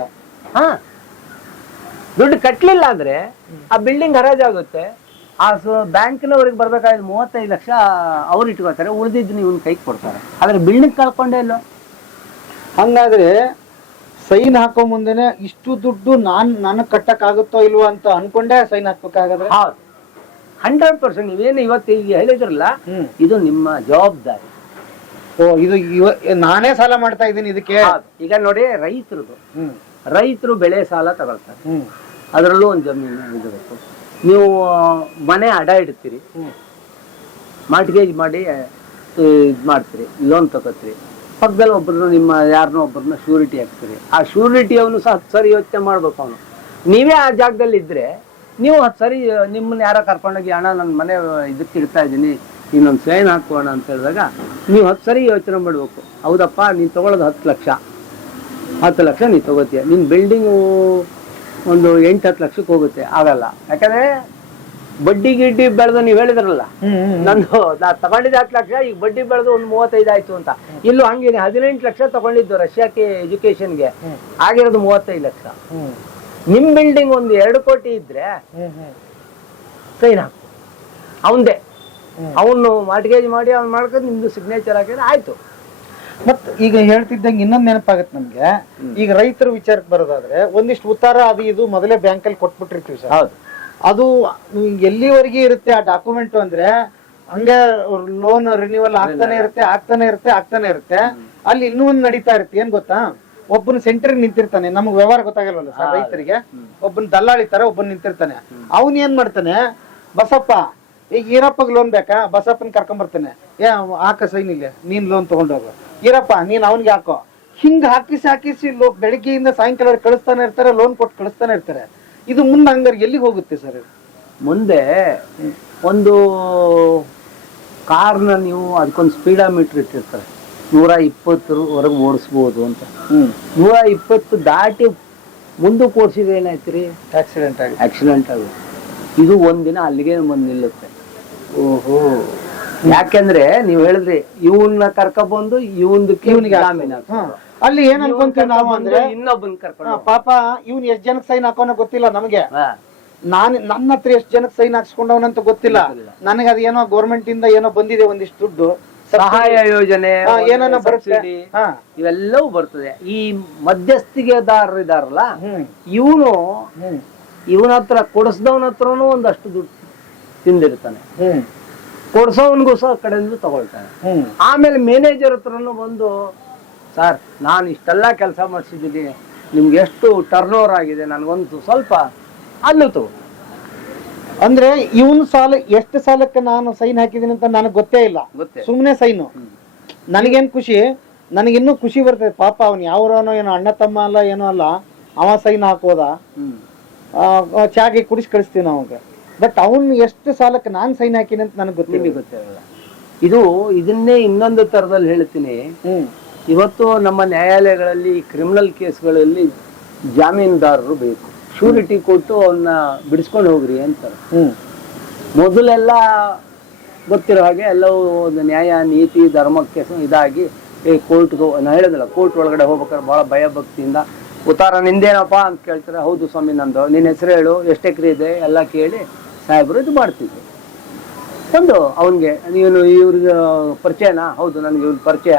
ಹಾ. ದುಡ್ಡು ಕಟ್ಲಿಲ್ಲ ಅಂದ್ರೆ ಆ ಬಿಲ್ಡಿಂಗ್ ಹರಾಜಾಗುತ್ತೆ ಆ ಬ್ಯಾಂಕ್ನವ್ರಿಗೆ ಬರ್ಬೇಕಾದ್ರೆ ಮೂವತ್ತೈದು ಲಕ್ಷ ಅವ್ರು ಇಟ್ಕೊಳ್ತಾರೆ ಉಳಿದಿದ್ದು ನೀವು ಕೈಗೆ ಕೊಡ್ತಾರೆ. ಆದ್ರೆ ಬಿಲ್ಡಿಂಗ್ ಕಳ್ಕೊಂಡೇ ಇಲ್ಲ ಹಂಗಾದ್ರೆ ಸೈನ್ ಹಾಕೋ ಮುಂದೆನೆ ಇಷ್ಟು ದುಡ್ಡು ನಾನ್ ನನಗ್ ಕಟ್ಟಕ್ ಆಗುತ್ತೋ ಇಲ್ವೋ ಅಂತ ಅನ್ಕೊಂಡೆ ಸೈನ್ ಹಾಕ್ಬೇಕಾಗದ್ರೆ? ಹೌದು. ಹಂಡ್ರೆಡ್ ಪರ್ಸೆಂಟ್ ನೀವೇನು ಇವತ್ತು ಈಗ ಹೇಳಿದ್ರಲ್ಲ ಹ್ಮ್. ಇದು ನಿಮ್ಮ ಜವಾಬ್ದಾರಿ. ಓ ಇದು ಇವ ನಾನೇ ಸಾಲ ಮಾಡ್ತಾ ಇದ್ದೀನಿ ಇದಕ್ಕೆ? ಹೌದು. ಈಗ ನೋಡಿ ರೈತರದು. ಹ್ಮ್. ರೈತರು ಬೆಳೆ ಸಾಲ ತಗೊಳ್ತಾರೆ. ಹ್ಮ್. ಅದರಲ್ಲೂ ಒಂದು ಜಮೀನು ಇಡಬೇಕು ನೀವು ಮನೆ ಅಡ ಇಡ್ತೀರಿ. ಹ್ಮ್. ಮಾರ್ಟ್ಗೇಜ್ ಮಾಡಿ ಇದು ಮಾಡ್ತೀರಿ ಲೋನ್ ತಗೋತೀರಿ. ಪಕ್ಕದಲ್ಲಿ ಒಬ್ಬರನ್ನ ನಿಮ್ಮ ಯಾರನ್ನೋ ಒಬ್ಬರನ್ನ ಶ್ಯೂರಿಟಿ ಹಾಕ್ತೀರಿ. ಆ ಶ್ಯೂರಿಟಿ ಅವನು ಸಹ ಹತ್ತು ಸರಿ ಯೋಚನೆ ಮಾಡ್ಬೇಕು ಅವನು. ನೀವೇ ಆ ಜಾಗದಲ್ಲಿ ಇದ್ರೆ ನೀವು ಹತ್ತು ಸರಿ ನಿಮ್ಮನ್ನ ಯಾರೋ ಕರ್ಕೊಂಡೋಗಿ, ಅಣ್ಣ ನನ್ನ ಮನೆ ಇದಕ್ಕೆ ಇಡ್ತಾ ಇದ್ದೀನಿ, ಇನ್ನೊಂದು ಸೈನ್ ಹಾಕೋಣ ಅಂತ ಹೇಳಿದಾಗ ನೀವು ಹತ್ತು ಸರಿ ಯೋಚನೆ ಮಾಡಬೇಕು. ಹೌದಪ್ಪ, ನೀನು ತೊಗೊಳೋದು ಹತ್ತು ಲಕ್ಷ. ಹತ್ತು ಲಕ್ಷ ನೀನು ತಗೋತೀಯ. ನಿನ್ನ ಬಿಲ್ಡಿಂಗು ಒಂದು ಎಂಟು ಹತ್ತು ಲಕ್ಷಕ್ಕೆ ಹೋಗುತ್ತೆ, ಆಗಲ್ಲ. ಯಾಕಂದ್ರೆ ಬಡ್ಡಿ ಗಿಡ್ಡಿ ಬೆಳೆದು ನೀವು ಹೇಳಿದ್ರಲ್ಲ? ನಂದು ನಾ ತಗೊಂಡಿದ್ದೆ ಹತ್ತು ಲಕ್ಷ ಈಗ ಬಡ್ಡಿ ಬೆಳೆದು ಒಂದು ಮೂವತ್ತೈದು ಆಯ್ತು ಅಂತ. ಇಲ್ಲೂ ಹಂಗೇನೆ ಹದಿನೆಂಟು ಲಕ್ಷ ತಗೊಂಡಿದ್ದು ರಷ್ಯಾಕ್ಕೆ ಎಜುಕೇಶನ್ಗೆ ಆಗಿರೋದು ಮೂವತ್ತೈದು ಲಕ್ಷ. ನಿಮ್ ಬಿಲ್ಡಿಂಗ್ ಒಂದು ಎರಡು ಕೋಟಿ ಇದ್ರೆ ಸೈನ್ ಹಾಕು. ಅವಂದೇ. ಅವನು ಮಾರ್ಟ್ಗೇಜ್ ಮಾಡಿ ಅವ್ನು ಮಾಡ್ಕೊಂಡು ನಿಮ್ದು ಸಿಗ್ನೇಚರ್ ಹಾಕಿದ್ರೆ ಆಯ್ತು. ಮತ್ ಈಗ ಹೇಳ್ತಿದ್ದಂಗೆ ಇನ್ನೊಂದ್ ನೆನಪಾಗತ್ತೆ ನಮ್ಗೆ. ಈಗ ರೈತರ ವಿಚಾರಕ್ಕೆ ಬರೋದಾದ್ರೆ ಒಂದಿಷ್ಟು ಉತ್ತಾರ ಅದು ಇದು ಮೊದಲೇ ಬ್ಯಾಂಕಲ್ಲಿ ಕೊಟ್ಬಿಟ್ಟಿರ್ತೀವಿ ಸರ್. ಹೌದು. ಅದು ಎಲ್ಲಿವರೆಗೆ ಇರುತ್ತೆ ಆ ಡಾಕ್ಯುಮೆಂಟ್ ಅಂದ್ರೆ ಹಂಗೆ ಲೋನ್ ರಿನ್ಯೂವಲ್ ಆಗ್ತಾನೆ ಇರುತ್ತೆ ಆಗ್ತಾನೆ ಇರುತ್ತೆ ಆಗ್ತಾನೆ ಇರುತ್ತೆ. ಅಲ್ಲಿ ಇನ್ನೂ ಒಂದ್ ನಡೀತಾ ಇರುತ್ತೆ. ಏನ್ ಗೊತ್ತಾ? ಒಬ್ಬನ ಸೆಂಟರ್ ನಿಂತಿರ್ತಾನೆ. ನಮ್ಗೆ ವ್ಯವಹಾರ ಗೊತ್ತಾಗಲ್ವಲ್ಲ ಸರ್ ರೈತರಿಗೆ? ಒಬ್ಬನ ದಲ್ಲಾಳಿ ತರ ಒಬ್ಬನ್ ನಿಂತಿರ್ತಾನೆ. ಅವನ್ ಏನ್ ಮಾಡ್ತಾನೆ? ಬಸಪ್ಪ ಈಗ ಈರಪ್ಪಗ್ ಲೋನ್ ಬೇಕಾ? ಬಸಪ್ಪನ್ ಕರ್ಕೊಂಡ್ ಬರ್ತಾನೆ. ಏ ಹಾಕ ಸೈನ್ ಇಲ್ಲ. ನೀನ್ ಲೋನ್ ತಗೊಂಡೋಗು. ಈರಪ್ಪ ನೀನ್ ಅವನ್ಗೆ ಹಾಕೋ. ಹಿಂಗ್ ಹಾಕಿಸಿ ಹಾಕಿಸಿ ಬೆಳಗ್ಗೆಯಿಂದ ಸಾಯಂಕಾಲ ಕಳಿಸ್ತಾನೆ ಇರ್ತಾರೆ ಲೋನ್ ಕೊಟ್ಟು ಕಳಿಸ್ತಾನೆ ಇರ್ತಾರೆ. ಇದು ಮುಂದೆ ಹಂಗಾರೆ ಎಲ್ಲಿಗೆ ಹೋಗುತ್ತೆ ಸರ್ ಮುಂದೆ ಒಂದು ಕಾರ್ನ ನೀವು ಅದಕ್ಕೊಂದು ಸ್ಪೀಡಾಮೀಟ್ರ್ ಇಟ್ಟಿರ್ತಾರೆ. ನೂರ ಇಪ್ಪತ್ತರವರೆಗೆ ಓಡಿಸ್ಬೋದು ಅಂತ. ನೂರ ಇಪ್ಪತ್ತು ದಾಟಿ ಮುಂದಕ್ಕೆ ಓಡಿಸಿದ್ರೆ ಏನಾಯ್ತು ರೀ ಆಕ್ಸಿಡೆಂಟ್ ಆಗಿ ಆಕ್ಸಿಡೆಂಟ್ ಆಗುತ್ತೆ. ಇದು ಒಂದಿನ ಅಲ್ಲಿಗೆ ಬಂದು ನಿಲ್ಲುತ್ತೆ. ಓಹೋ. ಯಾಕೆಂದ್ರೆ ನೀವು ಹೇಳಿದ್ರಿ ಇವನ್ನ ಕರ್ಕೊಬಂದು ಇವನ್ ಇವನಿಗೆ. ಅಲ್ಲಿ ಏನ್ ಅನ್ಕೊಂತೀವಿ ನಾವು ಅಂದ್ರೆ ಇನ್ನೊಬ್ಬನ್ ಕರ್ಕೊಂಡು ಪಾಪ ಇವ್ನ್ ಎಷ್ಟ್ ಜನಕ್ಕೆ ಸೈನ್ ಹಾಕೋನ ಗೊತ್ತಿಲ್ಲ ನಮಗೆ. ನಾನ್ ನನ್ನ ಹತ್ರ ಎಷ್ಟ್ ಜನಕ್ಕೆ ಸೈನ್ ಹಾಕ್ಸ್ಕೊಂಡವನಂತ ಗೊತ್ತಿಲ್ಲ. ನನಗೆ ಅದೇನೋ ಗೌರ್ಮೆಂಟ್ ಇಂದ ಏನೋ ಬಂದಿದೆ ಒಂದಿಷ್ಟು ದುಡ್ಡು. ಸಹಾಯ ಯೋಜನೆ ಬರುತ್ತೆ. ಸಬ್ಸಿಡಿ ಹಾ. ಇವೆಲ್ಲವೂ ಬರ್ತದೆ. ಈ ಮಧ್ಯಸ್ಥಿಕೆದಾರರು ಇದಾರಲ್ಲ ಇವನು ಇವನ ಹತ್ರ ಕೊಡಿಸ್ದವನ ಹತ್ರನೂ ಒಂದಷ್ಟು ದುಡ್ಡು ತಿಂದಿರ್ತಾನೆ. ಹ್ಮ್. ಕೊಡ್ಸೋವನ್ಗೂ ಸಹ ಕಡೆಯಿಂದ ತಗೊಳ್ತಾನೆ. ಆಮೇಲೆ ಮ್ಯಾನೇಜರ್ ಹತ್ರನು ಬಂದು ಸರ್ ನಾನು ಇಷ್ಟೆಲ್ಲ ಕೆಲಸ ಮಾಡಿಸಿದ್ದೀನಿ. ನಿಮ್ಗೆ ಎಷ್ಟು ಟರ್ನ್ ಓವರ್ ಆಗಿದೆ ನನಗೊಂದು ಸ್ವಲ್ಪ ಅಲ್ಲತು ಅಂದ್ರೆ ಇವನ್ ಸಾಲ ಎಷ್ಟು ಸಾಲಕ್ಕೆ ನಾನು ಸೈನ್ ಹಾಕಿದೀನಿ ಅಂತ ನನಗೆ ಗೊತ್ತೇ ಇಲ್ಲ. ಗೊತ್ತೇ? ಸುಮ್ನೆ ಸೈನು ನನಗೇನು ಖುಷಿ? ನನಗಿನ್ನೂ ಖುಷಿ ಬರ್ತದೆ. ಪಾಪ ಅವನ್ ಯಾವ್ರವನೋ ಏನೋ ಅಣ್ಣ ತಮ್ಮ ಅಲ್ಲ ಏನೋ ಅಲ್ಲ ಅವ ಸೈನ್ ಹಾಕೋದ. ಹ್ಮ್. ಆ, ಚಾಗೆ ಕುಡಿಸಿ ಕಳಿಸ್ತೀವಿ ನಾವು ಬಟ್ ಅವನ್ ಎಷ್ಟು ಸಾಲಕ್ಕೆ ನಾನ್ ಸೈನ್ ಹಾಕಿನಿ ಅಂತ ನನಗೆ ಗೊತ್ತಿಲ್ಲ. ನಿಮಗೆ ಗೊತ್ತಿರಲ್ಲ. ಇದು ಇದನ್ನೇ ಇನ್ನೊಂದು ತರದಲ್ಲಿ ಹೇಳ್ತೀನಿ. ಹ್ಮ್. ಇವತ್ತು ನಮ್ಮ ನ್ಯಾಯಾಲಯಗಳಲ್ಲಿ ಕ್ರಿಮಿನಲ್ ಕೇಸ್ಗಳಲ್ಲಿ ಜಾಮೀನ್ದಾರರು ಬೇಕು. ಶೂರಿಟಿ ಕೊಟ್ಟು ಅವನ್ನ ಬಿಡಿಸ್ಕೊಂಡು ಹೋಗ್ರಿ ಅಂತಾರೆ. ಮೊದಲೆಲ್ಲ ಗೊತ್ತಿರೋ ಹಾಗೆ ಎಲ್ಲವೂ ಒಂದು ನ್ಯಾಯ ನೀತಿ ಧರ್ಮಕ್ಕೆ ಇದಾಗಿ ಏ ಕೋರ್ಟ್ಗೆ ನಾನು ಹೇಳಿದಲ್ಲ ಕೋರ್ಟ್ ಒಳಗಡೆ ಹೋಗ್ಬೇಕಾದ್ರೆ ಭಾಳ ಭಯ ಭಕ್ತಿಯಿಂದ ಉತ್ತಾರ ನಿಂದೇನಪ್ಪ? ಅಂತ ಕೇಳ್ತಾರೆ. ಹೌದು ಸ್ವಾಮಿ ನಂದು ನಿನ್ನ ಹೆಸರು ಹೇಳು ಎಷ್ಟು ಎಕರೆ ಇದೆ? ಎಲ್ಲ ಕೇಳಿ ಸಾಹೇಬರು ಇದು ಮಾಡ್ತಿದ್ದೆ ಒಂದು ಅವನಿಗೆ ನೀನು ಇವ್ರಿಗೆ ಪರಿಚಯನಾ? ಹೌದು ನನಗೆ ಇವ್ರ ಪರಿಚಯ.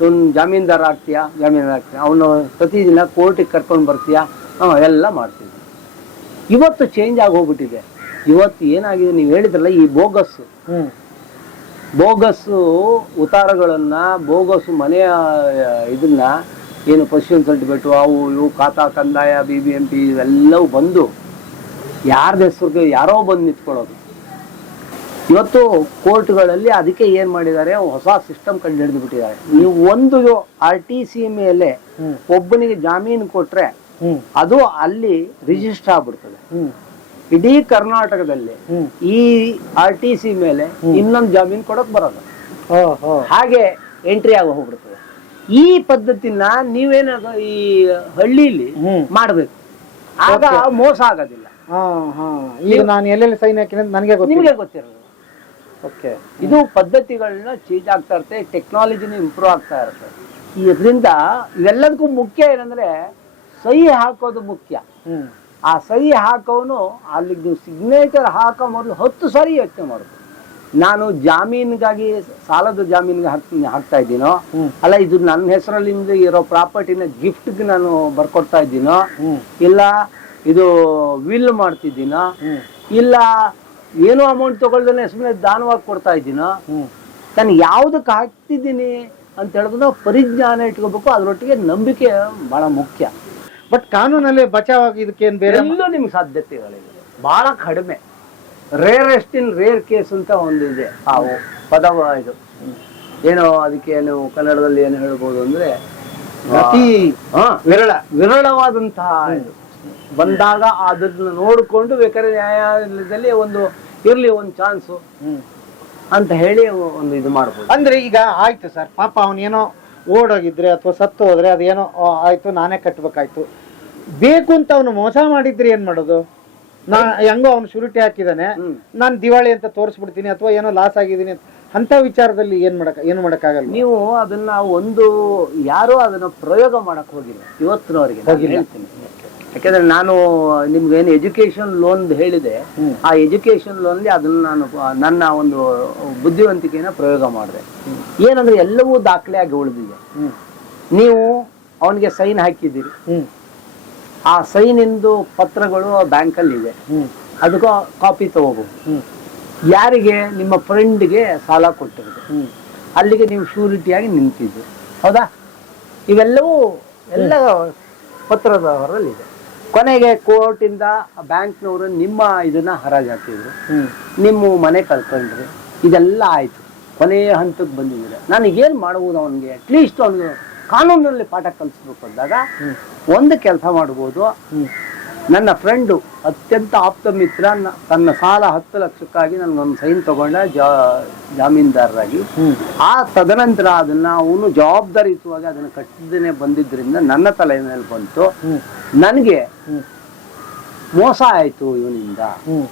ಇವ್ನು ಜಾಮೀನ್ದಾರ ಆಗ್ತೀಯಾ? ಜಾಮೀನ್ದಾರ ಆಗ್ತೀಯ ಅವನು ಪ್ರತಿದಿನ ಕೋರ್ಟಿಗೆ ಕರ್ಕೊಂಡು ಬರ್ತೀಯಾ? ಹಾಂ ಎಲ್ಲ ಮಾಡ್ತೀವಿ ಇವತ್ತು ಚೇಂಜ್ ಆಗಿ ಹೋಗ್ಬಿಟ್ಟಿದೆ ಇವತ್ತು ಏನಾಗಿದೆ? ನೀವು ಹೇಳಿದ್ರಲ್ಲ ಈ ಬೋಗಸ್ಸು. ಬೋಗಸ್ಸು ಉತ್ತಾರಗಳನ್ನ ಬೋಗಸ್ಸು ಮನೆಯ ಇದನ್ನ ಏನು ಪೊಸಿಷನ್ ಸರ್ಟಿಫಿಕೇಟು ಅವು ಇವು ಖಾತಾ ಕಂದಾಯ ಬಿ ಬಿ ಎಂ ಪಿ ಇವೆಲ್ಲವೂ ಬಂದು ಯಾರ್ದ ಹೆಸರಿಗೆ ಯಾರೋ ಬಂದು ನಿಂತ್ಕೊಳ್ಳೋದು. ಇವತ್ತು ಕೋರ್ಟ್ಗಳಲ್ಲಿ ಅದಕ್ಕೆ ಏನ್ ಮಾಡಿದ್ದಾರೆ ಹೊಸ ಸಿಸ್ಟಮ್ ಕಂಡು ಹಿಡಿದು ಬಿಟ್ಟಿದ್ದಾರೆ. ನೀವು ಒಂದು ಆರ್ ಟಿ ಸಿ ಮೇಲೆ ಒಬ್ಬನಿಗೆ ಜಾಮೀನು ಕೊಟ್ರೆ ಅದು ಅಲ್ಲಿ ರಿಜಿಸ್ಟರ್ ಆಗ್ಬಿಡ್ತದೆ. ಇಡೀ ಕರ್ನಾಟಕದಲ್ಲಿ ಈ ಆರ್ ಟಿ ಸಿ ಮೇಲೆ ಇನ್ನೊಂದು ಜಾಮೀನು ಕೊಡಕ್ ಬರೋದು. ಹಾಗೆ ಎಂಟ್ರಿ ಆಗ ಹೋಗ್ಬಿಡ್ತದೆ. ಈ ಪದ್ಧತಿನ ನೀವೇನ ಈ ಹಳ್ಳಿಲಿ ಮಾಡ್ಬೇಕು. ಆಗ ಮೋಸ ಆಗೋದಿಲ್ಲ. ಹಾ ಹಾ. ಈಗ ನಾನು ಎಲ್ಲೆಲ್ಲಿ ಸೈನ್ ಹಾಕಿನಿ ಅಂತ ನನಗೆ ಗೊತ್ತಿರೋದು. ಓಕೆ. ಇದು ಪದ್ಧತಿಗಳನ್ನ ಚೇಂಜ್ ಆಗ್ತಾ ಇರುತ್ತೆ ಟೆಕ್ನಾಲಜಿನೂ ಇಂಪ್ರೂವ್ ಆಗ್ತಾ ಇರುತ್ತೆ. ಇದರಿಂದ ಇವೆಲ್ಲದಕ್ಕೂ ಮುಖ್ಯ ಏನಂದ್ರೆ ಸಹಿ ಹಾಕೋದು ಮುಖ್ಯ. ಆ ಸಹಿ ಹಾಕೋನು ಅಲ್ಲಿ ನೀವು ಸಿಗ್ನೇಚರ್ ಹಾಕೋ ಮೊದಲು ಹತ್ತು ಸಾರಿ ಯೋಚನೆ ಮಾಡೋದು ನಾನು ಜಾಮೀನಿಗಾಗಿ ಸಾಲದ ಜಾಮೀನಿಗೆ ಹಾಕ್ ಹಾಕ್ತಾ ಇದ್ದೀನೋ ಅಲ್ಲ ಇದು ನನ್ನ ಹೆಸರಲ್ಲಿಂದ ಇರೋ ಪ್ರಾಪರ್ಟಿನ ಗಿಫ್ಟ್ಗೆ ನಾನು ಬರ್ಕೊಡ್ತಾ ಇದ್ದೀನೋ ಇಲ್ಲ ಇದು ವಿಲ್ ಮಾಡ್ತಿದ್ದೀನೋ ಇಲ್ಲ ಏನೋ ಅಮೌಂಟ್ ತಗೊಳ್ದೇನೆ ಸುಮ್ಮನೆ ದಾನವಾಗಿ ಕೊಡ್ತಾ ಇದ್ದೀನೋ ನಾನು ಯಾವುದಕ್ಕೆ ಹಾಕ್ತಿದ್ದೀನಿ ಅಂತ ಹೇಳಿದ್ರೆ ಪರಿಜ್ಞಾನ ಇಟ್ಕೋಬೇಕು ಅದರೊಟ್ಟಿಗೆ ನಂಬಿಕೆ ಬಹಳ ಮುಖ್ಯ. ಬಟ್ ಕಾನೂನಲ್ಲಿ ಬಚಾವ್ ಏನು ಬೇರೆ ಎಲ್ಲೂ ನಿಮ್ಗೆ ಸಾಧ್ಯತೆಗಳಿಲ್ಲ. ಬಹಳ ಕಡಿಮೆ. ರೇರೆಸ್ಟ್ ಇನ್ ರೇರ್ ಕೇಸ್ ಅಂತ ಒಂದು ಇದೆ. ಆ ಪದ ಇದು. ಏನೋ ಅದಕ್ಕೆ ಏನು ಕನ್ನಡದಲ್ಲಿ ಏನು ಹೇಳ್ಬೋದು ಅಂದ್ರೆ ಅತಿ ವಿರಳ. ವಿರಳವಾದಂತಹ ಬಂದಾಗ ಅದನ್ನ ನೋಡಿಕೊಂಡು ಬೇಕಾದ್ರೆ ನ್ಯಾಯಾಲಯದಲ್ಲಿ ಒಂದು ಇರ್ಲಿ ಒಂದು ಚಾನ್ಸು. ಅಂತ ಹೇಳಿ ಒಂದು ಇದು ಮಾಡ್ಬೋದು. ಅಂದ್ರೆ ಈಗ ಆಯ್ತು ಸರ್ ಪಾಪ ಅವನೇನೋ ಓಡೋಗಿದ್ರೆ ಅಥವಾ ಸತ್ತು ಹೋದ್ರೆ ಅದೇನೋ ಆಯ್ತು ನಾನೇ ಕಟ್ಬೇಕಾಯ್ತು. ಬೇಕು ಅಂತ ಅವನು ಮೋಸ ಮಾಡಿದ್ರೆ ಏನ್ ಮಾಡೋದು? ನಾ ಹೆಂಗೋ ಅವ್ನು ಶುರುಟಿ ಹಾಕಿದಾನೆ. ನಾನು ದಿವಾಳಿ ಅಂತ ತೋರಿಸ್ಬಿಡ್ತೀನಿ ಅಥವಾ ಏನೋ ಲಾಸ್ ಆಗಿದ್ದೀನಿ ಅಂತ. ಅಂತ ವಿಚಾರದಲ್ಲಿ ಏನ್ ಮಾಡಕ್ ಏನು ಮಾಡಕ್ಕಾಗಲ್ಲ ನೀವು ಅದನ್ನ ಒಂದು ಯಾರು ಅದನ್ನ ಪ್ರಯೋಗ ಮಾಡಕ್ ಹೋಗಿಲ್ಲ. ಇವತ್ತಿನವರೆಗೆ. ಹೇಳ್ತೀನಿ. ಯಾಕಂದ್ರೆ ನಾನು ನಿಮ್ಗೆ ಏನು ಎಜುಕೇಶನ್ ಲೋನ್ ಹೇಳಿದೆ ಆ ಎಜುಕೇಶನ್ ಲೋನ್ ಅದನ್ನ ನಾನು ನನ್ನ ಒಂದು ಬುದ್ಧಿವಂತಿಕೆನ ಪ್ರಯೋಗ ಮಾಡಿದೆ. ಏನಂದ್ರೆ ಎಲ್ಲವೂ ದಾಖಲೆ ಆಗಿ ಉಳಿದಿದೆ. ನೀವು ಅವನಿಗೆ ಸೈನ್ ಹಾಕಿದ್ದೀರಿ. ಆ ಸೈನ್ ಇಂದು ಪತ್ರಗಳು ಬ್ಯಾಂಕಲ್ಲಿ ಇದೆ ಅದಕ್ಕೂ ಕಾಪಿ ತಗೋಬಹುದು ಯಾರಿಗೆ? ನಿಮ್ಮ ಫ್ರೆಂಡ್ಗೆ ಸಾಲ ಕೊಟ್ಟಿರೋದು. ಅಲ್ಲಿಗೆ ನೀವು ಶೂರಿಟಿಯಾಗಿ ನಿಂತಿದ್ದು ಹೌದಾ? ಇವೆಲ್ಲವೂ ಎಲ್ಲ ಪತ್ರದ ಹೊರಲ್ಲಿದೆ ಕೊನೆಗೆ ಕೋರ್ಟಿಂದ ಬ್ಯಾಂಕ್ನವರು ನಿಮ್ಮ ಇದನ್ನ ಹರಾಜು ಹಾಕಿದ್ರು. ನಿಮ್ಮ ಮನೆ ಕಳ್ಕೊಂಡ್ರಿ. ಇದೆಲ್ಲ ಆಯ್ತು. ಕೊನೆಯ ಹಂತಕ್ಕೆ ಬಂದಿದ್ರೆ ನಾನು ಏನು ಮಾಡುವುದು ಅವನಿಗೆ? ಅಟ್ಲೀಸ್ಟ್ ಅವನು ಕಾನೂನಲ್ಲಿ ಪಾಠ ಕಲಿಸ್ಬೇಕು ಅಂದಾಗ ಒಂದು ಕೆಲಸ ಮಾಡ್ಬೋದು. ನನ್ನ ಫ್ರೆಂಡು ಅತ್ಯಂತ ಆಪ್ತ ಮಿತ್ರ ತನ್ನ ಸಾಲ ಹತ್ತು ಲಕ್ಷಕ್ಕಾಗಿ ನನಗೊಂದು ಸೈನ್ ತಗೊಂಡ ಜಾ ಜಾಮೀನ್ದಾರರಾಗಿ. ಆ ತದನಂತರ ಅದನ್ನ ಅವನು ಜವಾಬ್ದಾರಿಯುತವಾಗಿ ಅದನ್ನು ಕಟ್ಟಿದ್ದೇನೆ ಬಂದಿದ್ದರಿಂದ ನನ್ನ ತಲೆ ಮೇಲೆ ಬಂತು. ನನಗೆ ಮೋಸ ಆಯ್ತು ಇವನಿಂದ.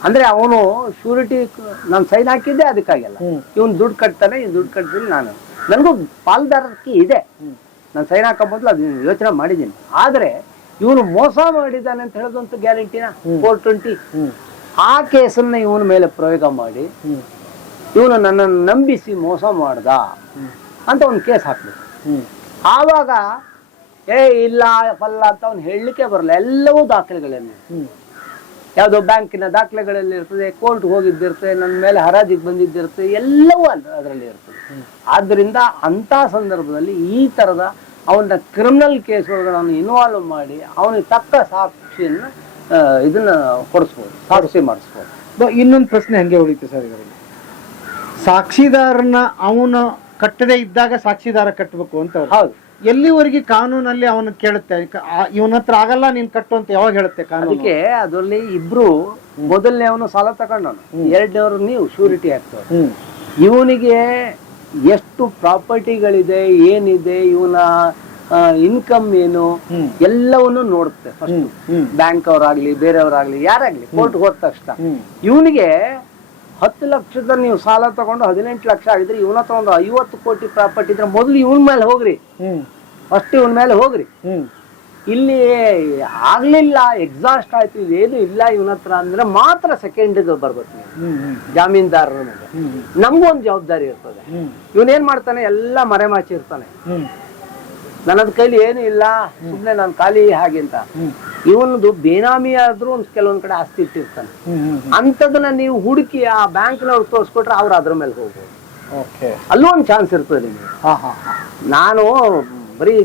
ಅಂದ್ರೆ ಅವನು ಶೂರಿಟಿ ನಾನು ಸೈನ್ ಹಾಕಿದ್ದೆ ಅದಕ್ಕಾಗಲ್ಲ. ಇವನ್ ದುಡ್ಡು ಕಟ್ತಾನೆ ಇವ್ನು ದುಡ್ಡು ಕಟ್ತೀನಿ ನಾನು. ನನಗೂ ಪಾಲ್ದಾರಕ್ಕೆ ಇದೆ. ನಾನು ಸೈನ್ ಹಾಕೋ ಮೊದಲು ಅದನ್ನ ಯೋಚನೆ ಮಾಡಿದ್ದೀನಿ. ಆದ್ರೆ ಇವನು ಮೋಸ ಮಾಡಿದ್ದಾನೆ ಅಂತ ಹೇಳೋದಂತೂ ಗ್ಯಾರಂಟಿನ? ಫೋರ್ ಟ್ವೆಂಟಿ ಆ ಕೇಸನ್ನ ಇವನ ಮೇಲೆ ಪ್ರಯೋಗ ಮಾಡಿ ಇವನು ನನ್ನನ್ನು ನಂಬಿಸಿ ಮೋಸ ಮಾಡ್ದ ಅಂತ ಒಂದು ಕೇಸ್ ಹಾಕ್ಬೇಕು. ಆವಾಗ ಏ ಇಲ್ಲ ಫಲ್ಲ ಅಂತ ಅವ್ನು ಹೇಳಲಿಕ್ಕೆ ಬರಲ್ಲ. ಎಲ್ಲವೂ ದಾಖಲೆಗಳಲ್ಲಿ ಹ್ಮ್. ಯಾವುದೋ ಬ್ಯಾಂಕಿನ ದಾಖಲೆಗಳಲ್ಲಿ ಇರ್ತದೆ ಕೋರ್ಟ್ ಹೋಗಿದ್ದಿರ್ತದೆ ನನ್ನ ಮೇಲೆ ಹರಾಜಿಗೆ ಬಂದಿದ್ದಿರ್ತದೆ ಎಲ್ಲವೂ ಅಲ್ಲ ಅದರಲ್ಲಿ ಇರ್ತದೆ. ಆದ್ದರಿಂದ ಅಂಥ ಸಂದರ್ಭದಲ್ಲಿ ಈ ಥರದ ಅವನ ಕ್ರಿಮಿನಲ್ ಕೇಸ್ಗಳನ್ನು ಇನ್ವಾಲ್ವ್ ಮಾಡಿ ಅವನಿಗೆ ತಕ್ಕ ಸಾಕ್ಷಿಯನ್ನು ಇದನ್ನ ಕೊಡಿಸ್ಬೋದು ಸಾಕ್ಷಿ ಮಾಡಿಸ್ಬೋದು. ಇನ್ನೊಂದು ಪ್ರಶ್ನೆ ಹಂಗೆ ಉಳಿತು ಸರ್ ಇದರಲ್ಲಿ. ಸಾಕ್ಷಿದಾರನ ಅವನು ಕಟ್ಟದೇ ಇದ್ದಾಗ ಸಾಕ್ಷಿದಾರ ಕಟ್ಟಬೇಕು ಅಂತ. ಹೌದು. ಎಲ್ಲಿವರೆಗೆ ಕಾನೂನಲ್ಲಿ ಅವನು ಕೇಳುತ್ತೆ? ಇವನ ಹತ್ರ ಆಗಲ್ಲ ನೀನ್ ಕಟ್ಟು ಅಂತ ಯಾವಾಗ ಹೇಳುತ್ತೆ ಕಾನೂನು? ಅದಕ್ಕೆ ಅದರಲ್ಲಿ ಇಬ್ರು ಮೊದಲನೇ ಅವನು ಸಾಲ ತಗೊಂಡವನು. ಎರಡನೇವರು ನೀವು ಶೂರಿಟಿ ಆಗ್ತವೆ ಇವನಿಗೆ ಎಷ್ಟು ಪ್ರಾಪರ್ಟಿಗಳಿದೆ ಏನಿದೆ ಇವನ ಇನ್ಕಮ್ ಏನು. ಎಲ್ಲವನ್ನು ನೋಡುತ್ತೆ ಫಸ್ಟ್ ಬ್ಯಾಂಕ್ ಅವರಾಗ್ಲಿ ಬೇರೆಯವರಾಗ್ಲಿ ಯಾರಾಗ್ಲಿ ಕೋರ್ಟ್ ಹೋದ ತಕ್ಷಣ. ಇವನಿಗೆ ಹತ್ತು ಲಕ್ಷದ ನೀವು ಸಾಲ ತಗೊಂಡು ಹದಿನೆಂಟು ಲಕ್ಷ ಆಗಿದ್ರೆ ಇವನ ತಗೊಂಡು ಐವತ್ತು ಕೋಟಿ ಪ್ರಾಪರ್ಟಿ ಇದ್ರೆ ಮೊದಲು ಇವನ್ ಮೇಲೆ ಹೋಗ್ರಿ. ಫಸ್ಟ್ ಇವನ್ ಮೇಲೆ ಹೋಗ್ರಿ. ಇಲ್ಲಿ ಆಗ್ಲಿಲ್ಲ ಎಕ್ಸಾಸ್ಟ್ ಆಯ್ತು ಇದೇನು ಇಲ್ಲ ಇವನ ಹತ್ರ ಅಂದ್ರೆ ಮಾತ್ರ ಸೆಕೆಂಡ್ ಬರ್ಬೇಕು ನೀವು. ಜಾಮೀನ್ದಾರರ ಮೇಲೆ. ನಮಗೂ ಒಂದು ಜವಾಬ್ದಾರಿ ಇರ್ತದೆ. ಇವನೇನ್ ಮಾಡ್ತಾನೆ? ಎಲ್ಲ ಮರೆಮಾಚಿ ಇರ್ತಾನೆ. ನನ್ನದ್ ಕೈಲಿ ಏನು ಇಲ್ಲ ಸುಮ್ನೆ ನಾನು ಖಾಲಿ ಹಾಗೆ ಅಂತ. ಇವನದು ಬೇನಾಮಿ ಆದ್ರೂ ಒಂದ್ ಕೆಲವೊಂದ್ ಕಡೆ ಆಸ್ತಿ ಇಟ್ಟಿರ್ತಾನೆ. ಅಂತದನ್ನ ನೀವು ಹುಡುಕಿ ಆ ಬ್ಯಾಂಕ್ನವ್ರು ತೋರಿಸ್ಕೊಟ್ರೆ ಅವ್ರು ಅದ್ರ ಮೇಲೆ ಹೋಗ್ಬೋದು. ಅಲ್ಲೂ ಒಂದ್ ಚಾನ್ಸ್ ಇರ್ತದೆ ನಿಮ್ಗೆ. ಹಾ ಹಾ ಹಾ. ನಾನು ಬರೀ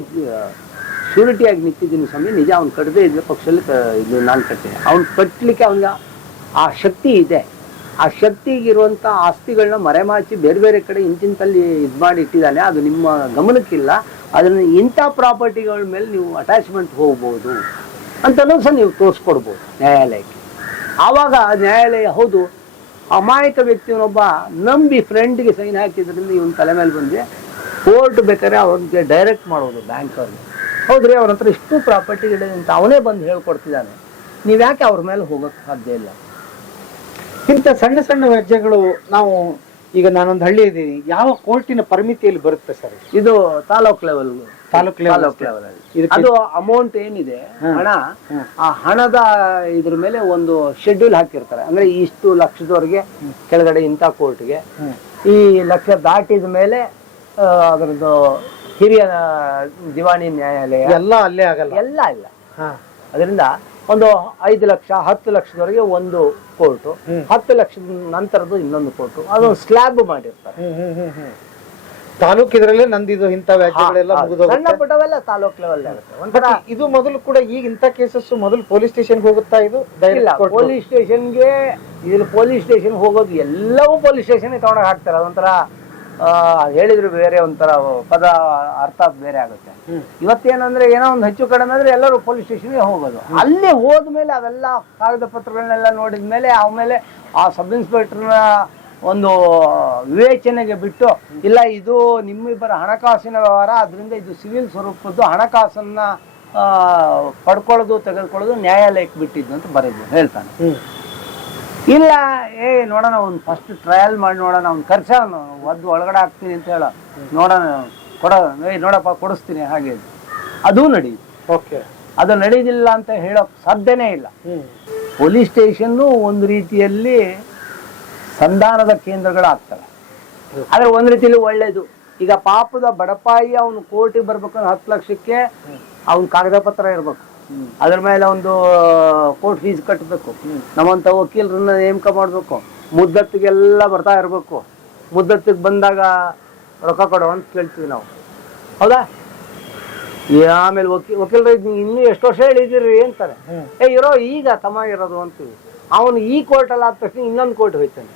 ಆಗಿ ನಿಂತಿದ್ದೀನಿ ಸ್ವಾಮಿ ನಿಜ ಅವ್ನು ಕಟ್ಟದೇ ಇದ್ರೆ ಪಕ್ಷದಲ್ಲಿ ಇದು ನಾನು ಕಟ್ಟಿದೆ ಅವ್ನು ಕಟ್ಟಲಿಕ್ಕೆ ಅವನಿಗೆ ಆ ಶಕ್ತಿ ಇದೆ. ಆ ಶಕ್ತಿಗಿರುವಂಥ ಆಸ್ತಿಗಳನ್ನ ಮರೆಮಾಚಿ ಬೇರೆ ಬೇರೆ ಕಡೆ ಇಂತಿಂತಲ್ಲಿ ಇದು ಮಾಡಿ ಇಟ್ಟಿದ್ದಾನೆ. ಅದು ನಿಮ್ಮ ಗಮನಕ್ಕಿಲ್ಲ. ಅದನ್ನು ಇಂಥ ಪ್ರಾಪರ್ಟಿಗಳ ಮೇಲೆ ನೀವು ಅಟ್ಯಾಚ್ಮೆಂಟ್ ಹೋಗ್ಬೋದು ಅಂತಲೂ ಸಹ ನೀವು ತೋರಿಸ್ಕೊಡ್ಬೋದು ನ್ಯಾಯಾಲಯಕ್ಕೆ. ಆವಾಗ ನ್ಯಾಯಾಲಯ ಹೌದು, ಅಮಾಯಕ ವ್ಯಕ್ತಿಯನ್ನೊಬ್ಬ ನಂಬಿ ಫ್ರೆಂಡ್ಗೆ ಸೈನ್ ಹಾಕಿದ್ರಿಂದ ಇವನ್ ತಲೆ ಮೇಲೆ ಬಂದೆ ಕೋರ್ಟ್ ಬೇಕಾದ್ರೆ ಅವ್ರಿಗೆ ಡೈರೆಕ್ಟ್ ಮಾಡೋದು ಬ್ಯಾಂಕ್ ಅವ್ರಿಗೆ ಹೌದ್ರಿ, ಅವ್ರ ಹತ್ರ ಇಷ್ಟು ಪ್ರಾಪರ್ಟಿಗಳಿದೆ ಅಂತ ಅವನೇ ಬಂದು ಹೇಳ್ಕೊಡ್ತಿದ್ದಾನೆ. ನೀವು ಯಾಕೆ ಅವ್ರ ಮೇಲೆ ಹೋಗೋಕ್ಕೆ ಸಾಧ್ಯ ಇಲ್ಲ? ಇಂಥ ಸಣ್ಣ ಸಣ್ಣ ವ್ಯಾಜ್ಯಗಳು ನಾವು ಈಗ ನಾನೊಂದು ಹಳ್ಳಿ ಇದ್ದೀನಿ. ಯಾವ ಕೋರ್ಟಿನ ಪರಿಮಿತಿಯಲ್ಲಿ ಬರುತ್ತೆ ಸರ್ ಇದು? ತಾಲೂಕ್ ಲೆವೆಲ್ ತಾಲೂಕ್ ಲೆವೆಲ್ ಅಲ್ಲಿ. ಅದು ಅಮೌಂಟ್ ಏನಿದೆ ಹಣ ಆ ಹಣದ ಇದ್ರ ಮೇಲೆ ಒಂದು ಶೆಡ್ಯೂಲ್ ಹಾಕಿರ್ತಾರೆ. ಅಂದ್ರೆ ಇಷ್ಟು ಲಕ್ಷದವರೆಗೆ ಕೆಳಗಡೆ ಇಂಥ ಕೋರ್ಟ್ಗೆ ಈ ಲಕ್ಷ ದಾಟಿದ ಮೇಲೆ ಅದರದ್ದು ಹಿರಿಯ ದಿವಾಣಿ ನ್ಯಾಯಾಲಯ. ಎಲ್ಲ ಅಲ್ಲೇ ಆಗಲ್ಲ? ಎಲ್ಲ ಇಲ್ಲ. ಅದರಿಂದ ಒಂದು ಐದು ಲಕ್ಷ ಹತ್ತು ಲಕ್ಷದವರೆಗೆ ಒಂದು ಕೋರ್ಟು. ಹತ್ತು ಲಕ್ಷದ ನಂತರದ್ದು ಇನ್ನೊಂದು ಕೋರ್ಟು. ಅದೊಂದು ಸ್ಲ್ಯಾಬ್ ಮಾಡಿರ್ತಾರೆ. ತಾಲೂಕ್ ಇದರಲ್ಲೇ ನಂದಿದು ಇಂಥ ವ್ಯಾಜ್ಯಗಳೆಲ್ಲ ಸಣ್ಣ ಪುಟ್ಟವೆಲ್ಲ ತಾಲೂಕ್ ಲೆವೆಲ್ ಆಗುತ್ತೆ. ಒಂಥರ ಇದು ಮೊದಲು ಕೂಡ ಈಗ ಇಂಥ ಕೇಸಸ್ ಮೊದಲು ಪೊಲೀಸ್ ಸ್ಟೇಷನ್ಗೆ ಹೋಗುತ್ತಾ ಇದು? ಇಲ್ಲ ಪೊಲೀಸ್ ಸ್ಟೇಷನ್ಗೆ ಇದ್ರ ಪೊಲೀಸ್ ಸ್ಟೇಷನ್ ಹೋಗೋದು ಎಲ್ಲವೂ ಪೊಲೀಸ್ ಸ್ಟೇಷನ್ಗೆ ತಗೊಂಡಾಗ ಹಾಕ್ತಾರೆ. ಅದೊಂಥರ ಹೇಳಿದ್ರು ಬೇರೆ ಒಂಥರ ಪದ ಅರ್ಥ ಬೇರೆ ಆಗುತ್ತೆ. ಇವತ್ತೇನಂದ್ರೆ ಏನೋ ಒಂದು ಹೆಚ್ಚು ಕಡಿಮೆ ಅಂದ್ರೆ ಎಲ್ಲರೂ ಪೊಲೀಸ್ ಸ್ಟೇಷನ್ಗೆ ಹೋಗೋದು. ಅಲ್ಲಿ ಹೋದ್ಮೇಲೆ ಅವೆಲ್ಲ ಕಾಗದ ಪತ್ರಗಳನ್ನೆಲ್ಲ ನೋಡಿದ ಮೇಲೆ ಆಮೇಲೆ ಆ ಸಬ್ ಇನ್ಸ್ಪೆಕ್ಟರ್ನ ಒಂದು ವಿವೇಚನೆಗೆ ಬಿಟ್ಟು ಇಲ್ಲ ಇದು ನಿಮ್ಮಿಬ್ಬರ ಹಣಕಾಸಿನ ವ್ಯವಹಾರ ಅದರಿಂದ ಇದು ಸಿವಿಲ್ ಸ್ವರೂಪದ್ದು ಹಣಕಾಸನ್ನ ಪಡ್ಕೊಳ್ಳೋದು ತೆಗೆದುಕೊಳ್ಳೋದು ನ್ಯಾಯಾಲಯಕ್ಕೆ ಬಿಟ್ಟಿದ್ದು ಅಂತ ಬರೆದು ಹೇಳ್ತಾನೆ. ಇಲ್ಲ ಏ ನೋಡೋಣ ಒಂದು ಫಸ್ಟ್ ಟ್ರಯಲ್ ಮಾಡಿ ನೋಡೋಣ ಅವ್ನು ಖರ್ಚವನು ಒದ್ದು ಒಳಗಡೆ ಹಾಕ್ತೀನಿ ಅಂತ ಹೇಳ. ನೋಡೋಣ ಕೊಡೋಣ ಏ ನೋಡಪ್ಪ ಕೊಡಿಸ್ತೀನಿ ಹಾಗೆ. ಅದು ನಡಿ. ಓಕೆ. ಅದು ನಡೀದಿಲ್ಲ ಅಂತ ಹೇಳೋಕ್ ಸಾಧ್ಯನೇ ಇಲ್ಲ. ಪೊಲೀಸ್ ಸ್ಟೇಷನ್ನು ಒಂದು ರೀತಿಯಲ್ಲಿ ಸಂಧಾನದ ಕೇಂದ್ರಗಳಾಗ್ತವೆ. ಆದರೆ ಒಂದು ರೀತಿಯಲ್ಲಿ ಒಳ್ಳೇದು. ಈಗ ಪಾಪದ ಬಡಪಾಯಿ ಅವನು ಕೋರ್ಟಿಗೆ ಬರ್ಬೇಕಂದ್ರೆ ಹತ್ತು ಲಕ್ಷಕ್ಕೆ ಅವ್ನ ಕಾಗದ ಪತ್ರ ಇರ್ಬೇಕು. ಅದ್ರ ಮೇಲೆ ಒಂದು ಕೋರ್ಟ್ ಫೀಸ್ ಕಟ್ಟಬೇಕು ನಮ್ಮಂತ ವಕೀಲರನ್ನ ನೇಮಕ ಮಾಡಬೇಕು. ಮುದ್ದತ್ತಿಗೆಲ್ಲ ಬರ್ತಾ ಇರಬೇಕು. ಮುದ್ದತ್ತಿಗೆ ಬಂದಾಗ ರೊಕ್ಕ ಕೊಡೋ ಅಂತ ಕೇಳ್ತೀವಿ ನಾವು. ಹೌದಾ? ಆಮೇಲೆ ವಕೀಲ್ ವಕೀಲರ ಇನ್ನೂ ಎಷ್ಟು ವರ್ಷ ಹೇಳಿದಿರಿ ಅಂತಾರೆ. ಏ ಇರೋ ಈಗ ತಮ್ಮ ಇರೋದು ಅಂತೀವಿ. ಅವನು ಈ ಕೋರ್ಟಲ್ಲಿ ಆದ ತಕ್ಷಣ ಇನ್ನೊಂದು ಕೋರ್ಟ್ ಹೋಯ್ತಾನೆ.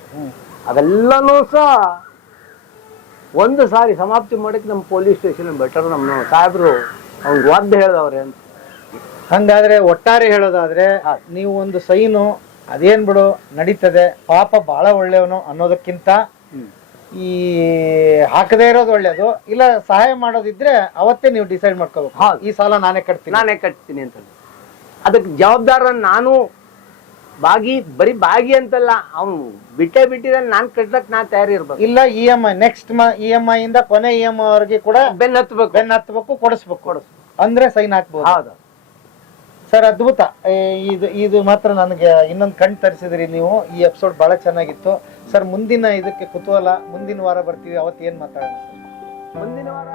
ಅವೆಲ್ಲನೂ ಸಹ ಒಂದು ಸಾರಿ ಸಮಾಪ್ತಿ ಮಾಡಕ್ಕೆ ನಮ್ಮ ಪೊಲೀಸ್ ಸ್ಟೇಷನ್ ಬೆಟರ್ ನಮ್ಮ ಸಾಹೇಬರು ಅವ್ನಿಗೆ ವಾದ್ಯ ಹೇಳಿದವ್ರೆ ಅಂತ. ಹಂಗಾದ್ರೆ ಒಟ್ಟಾರೆ ಹೇಳೋದಾದ್ರೆ ನೀವು ಒಂದು ಸೈನು ಅದೇನ್ ಬಿಡು ನಡೀತದೆ ಪಾಪ ಬಹಳ ಒಳ್ಳೆಯವನು ಅನ್ನೋದಕ್ಕಿಂತ ಈ ಹಾಕದೇ ಇರೋದು ಒಳ್ಳೇದು. ಇಲ್ಲ ಸಹಾಯ ಮಾಡೋದಿದ್ರೆ ಅವತ್ತೇ ನೀವು ಡಿಸೈಡ್ ಮಾಡ್ಕೋಬೇಕು. ಈ ಸಾಲ ನಾನೇ ಕಟ್ತೀನಿ. ನಾನೇ ಕಟ್ತೀನಿ ಅಂತ ಅದಕ್ಕೆ ಜವಾಬ್ದಾರ ನಾನು ಬಾಗಿ ಬರೀ ಬಾಗಿ ಅಂತಲ್ಲ ಅವನು ಬಿಟ್ಟೆ ಬಿಟ್ಟಿದ್ರೆ ನಾನು ಕಟ್ಲಕ್ ನಾ ತಯಾರಿ ಇರ್ಬೇಕು ಇಲ್ಲ E M I next E M I ಇಂದ ಕೊನೆ ಇ ಎಂ ಐ ಅವ್ರಿಗೆ ಕೂಡ ಬೆನ್ನ ಹತ್ಬೇಕು. ಬೆನ್ನ ಹತ್ಬೇಕು ಕೊಡಿಸ್ಬೇಕು. ಕೊಡಿಸ್ಬೇಕು. ಅಂದ್ರೆ ಸೈನ್ ಹಾಕ್ಬೋದು. ಹೌದು. ಸರ್, ಅದ್ಭುತ. ಇದು ಇದು ಮಾತ್ರ ನನಗೆ ಇನ್ನೊಂದು ಕಣ್ ತರಿಸಿದ್ರಿ ನೀವು. ಈ ಎಪಿಸೋಡ್ ಬಹಳ ಚೆನ್ನಾಗಿತ್ತು. ಸರ್, ಮುಂದಿನ ಇದಕ್ಕೆ ಕುತೂಹಲ. ಮುಂದಿನ ವಾರ ಬರ್ತೀವಿ. ಅವತ್ತು ಏನು ಮಾತಾಡೋಣ ಮುಂದಿನ ವಾರ